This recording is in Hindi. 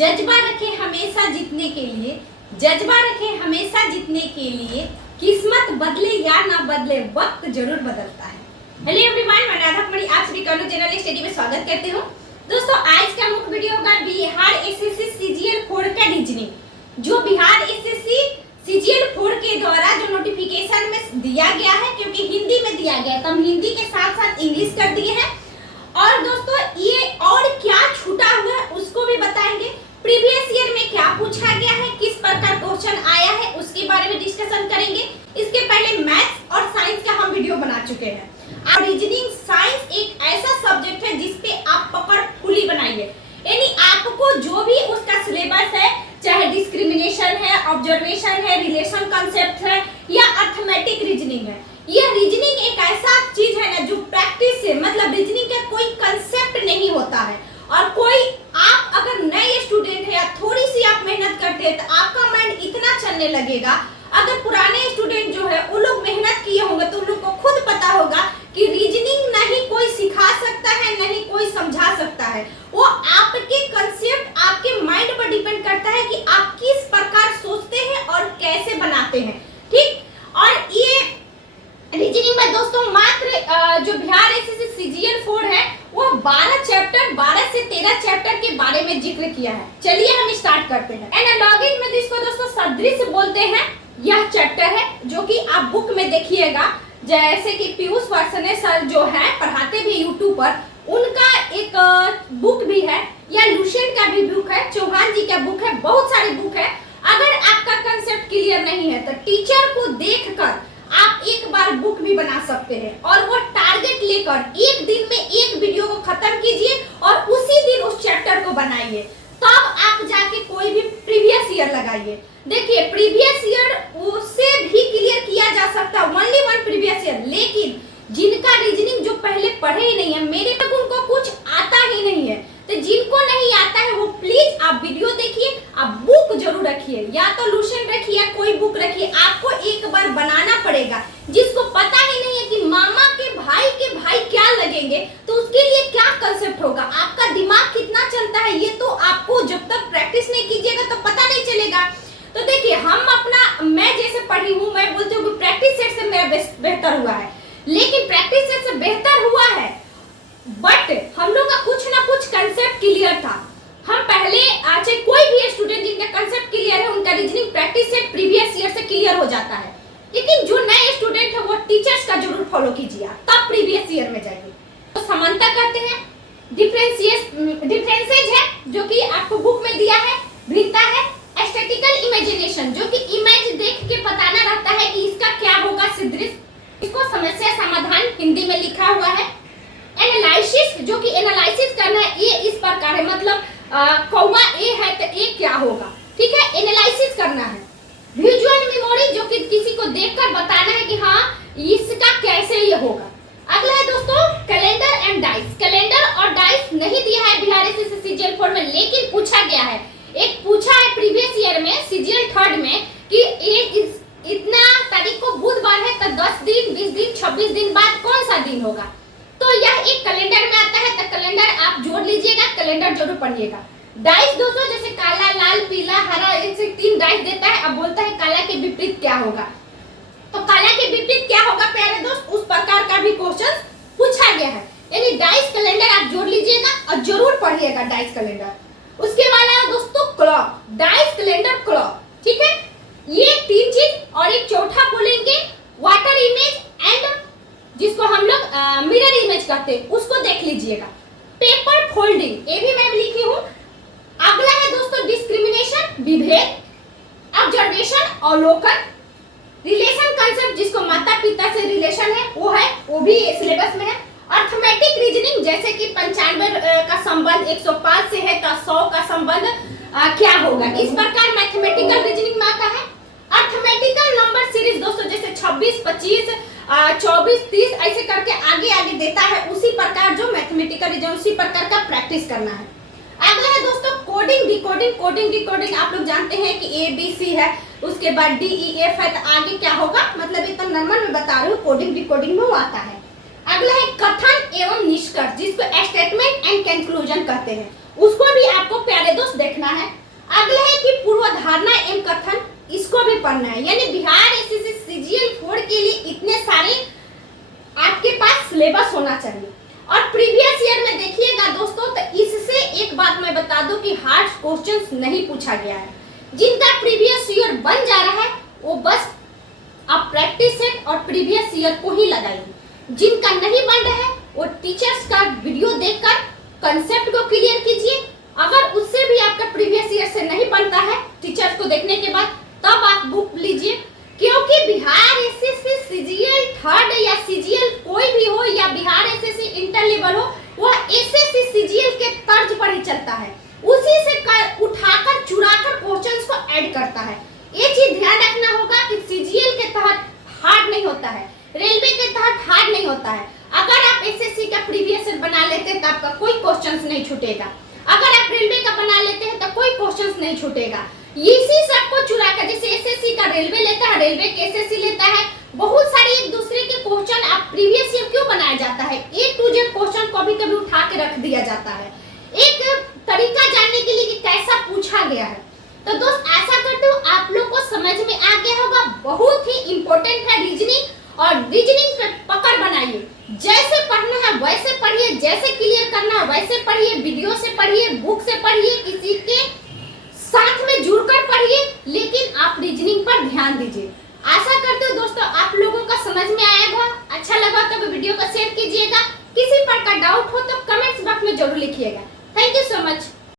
जज्बा रखे हमेशा जीतने के लिए, जज्बा रखे हमेशा जीतने के लिए, किस्मत बदले या ना बदले वक्त जरूर बदलता है। हेलो एवरीवन, मैं राधा कुमारी आप सभी का चैनल स्टडी में स्वागत करती हूँ। दोस्तों, आज का मुख्य वीडियो होगा बिहार एसएससी सीजीएल 4 का रीजनिंग, जो बिहार एसएससी सीजीएल 4 के द्वारा जो नोटिफिकेशन में दिया गया है, क्योंकि हिंदी में दिया गया है तो हम हिंदी के साथ साथ इंग्लिश कर दिए हैं। और दोस्तों, ये और क्या छूटा हुआ है उसको भी बताएंगे। प्रीवियस ईयर में क्या पूछा गया है, किस प्रकार क्वेश्चन आया है, उसके बारे में डिस्कशन करेंगे। इसके पहले मैथ्स और साइंस का हम वीडियो बना चुके हैं। और रीजनिंग साइंस एक ऐसा सब्जेक्ट है जिसपे आप पकड़ खुली बनाइए, यानी आपको जो भी उसका सिलेबस है, चाहे डिस्क्रिमिनेशन है, ऑब्जर्वेशन है, रिलेशन कंसेप्ट है या अर्थमेटिक रीजनिंग है, यह रीजनिंग एक ऐसा चीज है ना जो प्रैक्टिस से, मतलब रीजनिंग का कोई कंसेप्ट नहीं होता है। और कोई आप अगर नए स्टूडेंट है या थोड़ी सी आप मेहनत करते हैं तो आपका माइंड इतना चलने लगेगा। अगर पुराने स्टूडेंट जो है वो लोग मेहनत किए होंगे तो उन लोग को खुद पता होगा कि रीजनिंग नहीं कोई सिखा सकता है, नहीं कोई समझा सकता है। वो आपके कंसेप्ट, आपके माइंड पर डिपेंड करता है कि आप किस प्रकार सोचते हैं और कैसे बनाते हैं, ठीक। और ये रीजनिंग में दोस्तों मात्र जो बिहार एसएससी सीजीएल 4 है वो 12 से 13 चैप्टर के बारे में जिक्र किया है। चलिए हम स्टार्ट करते हैं। एनालॉगिंग में जिसको दोस्तों सदृश बोलते हैं, यह चैप्टर है जो कि आप बुक में देखिएगा। जैसे कि पीयूष वार्ष्णेय सर जो है पढ़ाते भी यूट्यूब पर, उनका एक बुक भी है, या लुसेंट का भी बुक है, चौहान जी का बुक है, बहुत सारे बुक है। अगर आपका कंसेप्ट क्लियर नहीं है तो टीचर को देखकर आप एक बार बुक भी बना सकते हैं। और वो टारगेट लेकर एक दिन में एक वीडियो को खत्म कीजिए और उसी दिन उस चैप्टर को बनाइए, तब आप जाके कोई भी प्रीवियस ईयर लगाइए। देखिए, प्रीवियस ईयर उससे भी क्लियर किया जा सकता है, ओनली वन प्रीवियस ईयर। लेकिन जिनका रीजनिंग जो पहले पढ़े ही नहीं है, मेरे तक उनको कुछ आता ही नहीं है, तो जिनको नहीं आता है वो प्लीज आप वीडियो देखिए, आप बुक जरूर रखिए, या तो लुसेंट रखिए, कोई बुक रखिए। आपको एक बार बनाना पड़ेगा। जिसको पता ही नहीं है कि मामा के भाई क्या लगेंगे, तो उसके लिए क्या कंसेप्ट होगा, आपका दिमाग कितना चलता है, ये तो आपको जब तक प्रैक्टिस नहीं कीजिएगा तो पता नहीं चलेगा। तो देखिए, मैं जैसे पढ़ी हूँ, मैं बोलती हूँ प्रैक्टिस सेट से मेरा बेहतर हुआ है, लेकिन प्रैक्टिस सेट से बेहतर हुआ है, बट हम लोग का कुछ ना कुछ कंसेप्ट क्लियर था। हम पहले चाहे कोई भी स्टूडेंट जिनका कंसेप्ट क्लियर है, उनका reasoning practice set previous year से क्लियर हो जाता है। लेकिन जो नए स्टूडेंट है वो टीचर्स का जरूर फॉलो कीजिए, तब प्रीवियस ईयर में जाइए। तो समानता करते हैं, डिफरेंसेज है जो कि आपको बुक में दिया है, भिन्नता है, एस्थेटिकल इमेजिनेशन जो कि इमेज देख के बताना रहता है कि इसका क्या होगा सदृश, इसको समस्या समाधान हिंदी में लिखा हुआ है। एनालिसिस जो कि एनालिसिस करना है, ये इस प्रकार है, मतलब कौवा ए है तो ए क्या होगा, ठीक है, एनालिसिस करना है। विजुअल मेमोरी जो कि किसी को देखकर बताना है कि हाँ इसका कैसे ये होगा। अगला है दोस्तों कैलेंडर एंड डाइस। कैलेंडर और डाइस नहीं दिया है बिहार एसएससी सीजीएल 4 में, लेकिन पूछा गया है। एक पूछा है प्रीवियस ईयर में सीजीएल 3 में कि इतना तारीख को बुधवार है तो 10 दिन, 20 दिन, 26 दिन बाद कौन सा दिन होगा। तो यह एक कैलेंडर में आता है, तो कैलेंडर आप जोड़ लीजिएगा, कैलेंडर जरूर पढ़िएगा। डाइस दोस्तों जैसे काला, लाल, पीला, हरा, ऐसे 3 डाइस देता है। अब बोलता है काला के विपरीत क्या होगा, तो काला के विपरीत क्या होगा प्यारे दोस्त, उस प्रकार का भी क्वेश्चन पूछा गया है। यानी डाइस कैलेंडर आप जोड़ लीजिएगा और जरूर पढ़िएगा डाइस कैलेंडर। उसके बाद है दोस्तों क्लॉक, डाइस कैलेंडर क्लॉक, ठीक है। ये 3 चीज, और एक चौथा बोलेंगे वाटर इमेज एंड जिसको हम लोग मिरर इमेज कहते हैं, उसको देख लीजिएगा। पेपर फोल्डिंग, ये भी मैं लिखी हूँ। अगला है दोस्तों डिस्क्रिमिनेशन, विभेद, ऑब्जर्वेशन, अवलोकन, रिलेशन कंसेप्ट जिसको माता पिता से रिलेशन है वो भी सिलेबस में है। अर्थमेटिक रीजनिंग जैसे कि 95 का संबंध 105 से है तो 100 का संबंध क्या होगा, इस प्रकार मैथमेटिकल रीजनिंग में आता है। अर्थमेटिकल नंबर सीरीज दोस्तों जैसे 26, 25, 24, 30 ऐसे करके आगे आगे देता है, उसी प्रकार जो मैथमेटिकल रीजनिंग उसी प्रकार का प्रैक्टिस करना है। अगला है दोस्तों कोडिंग डिकोडिंग। कोडिंग डिकोडिंग आप लोग जानते हैं कि ABC है, उसके बाद DEF है, तो आगे क्या होगा, मतलब ये तो नॉर्मल में बता रही हूँ, कोडिंग डिकोडिंग में वो आता है। अगला है कथन एवं निष्कर्ष जिसको स्टेटमेंट एंड कंक्लूजन संयोजन कहते हैं, उसको भी आपको प्यारे दोस्त देखना है। अगला है कि पूर्वधारणा एवं कथन, इसको भी पढ़ना है। यानी बिहार एसएससी सीजीएल 4 के लिए इतने सारे आपके पास सिलेबस होना चाहिए। और प्रीवियस ईयर में देखिएगा दोस्तों, तो इससे एक बात मैं बता दूं कि हार्ड क्वेश्चंस नहीं पूछा गया है। जिनका प्रीवियस ईयर बन जा रहा है वो बस आप प्रैक्टिस सेट और प्रीवियस ईयर को ही लगाइए। जिनका नहीं बन रहा है वो टीचर्स का वीडियो देखकर कंसेप्ट को क्लियर कीजिए। अगर उससे भी आपका प्रीवियस ईयर से नहीं बनता है टीचर्स को देखने के बाद, तब आप बुक लीजिए। क्योंकि बिहार एसएससी सीजीएल 3 या सीजीएल कोई भी हो या बिहार एसएससी इंटर लेवल हो, वह एसएससी सीजीएल के तर्ज पर ही चलता है। उसी से उठाकर चुराकर क्वेश्चंस को ऐड करता है। ये चीज ध्यान रखना होगा कि सीजीएल के तहत हार्ड नहीं होता है, रेलवे के तहत हार्ड नहीं होता है। अगर आप एसएससी का प्रीवियस ईयर बना लेते हैं तो आपका कोई क्वेश्चंस नहीं छूटेगा। अगर आप रेलवे का बना लेते हैं तो कोई क्वेश्चंस नहीं छूटेगा। इसी सबको चुराकर, जैसे एसएससी का रेलवे लेता है, रेलवे के एसएससी लेता है, बहुत सारे एक दूसरे के क्वेश्चन आप प्रीवियस ईयर क्यों बनाया जाता है, A to Z क्वेश्चन कभी कभी उठा के रख दिया जाता है, एक तरीका जानने के लिए कि कैसा पूछा गया है। तो दोस्त आशा करती हूँ आप लोग को समझ में आ गया होगा। बहुत ही इंपॉर्टेंट है रीजनिंग, और रीजनिंग पकड़ बनाइए। जैसे पढ़ना है वैसे पढ़िए, जैसे क्लियर करना है वैसे पढ़िए, वीडियो से पढ़िए, बुक से पढ़िए, किसी के साथ में जुड़कर पढ़िए, लेकिन आप रीजनिंग पर ध्यान दीजिए। आशा करते हो दोस्तों आप लोगों का समझ में आएगा। अच्छा लगा तो वीडियो को शेयर कीजिएगा। किसी पर का डाउट हो तो कमेंट्स बॉक्स में जरूर लिखिएगा। Thank you so much.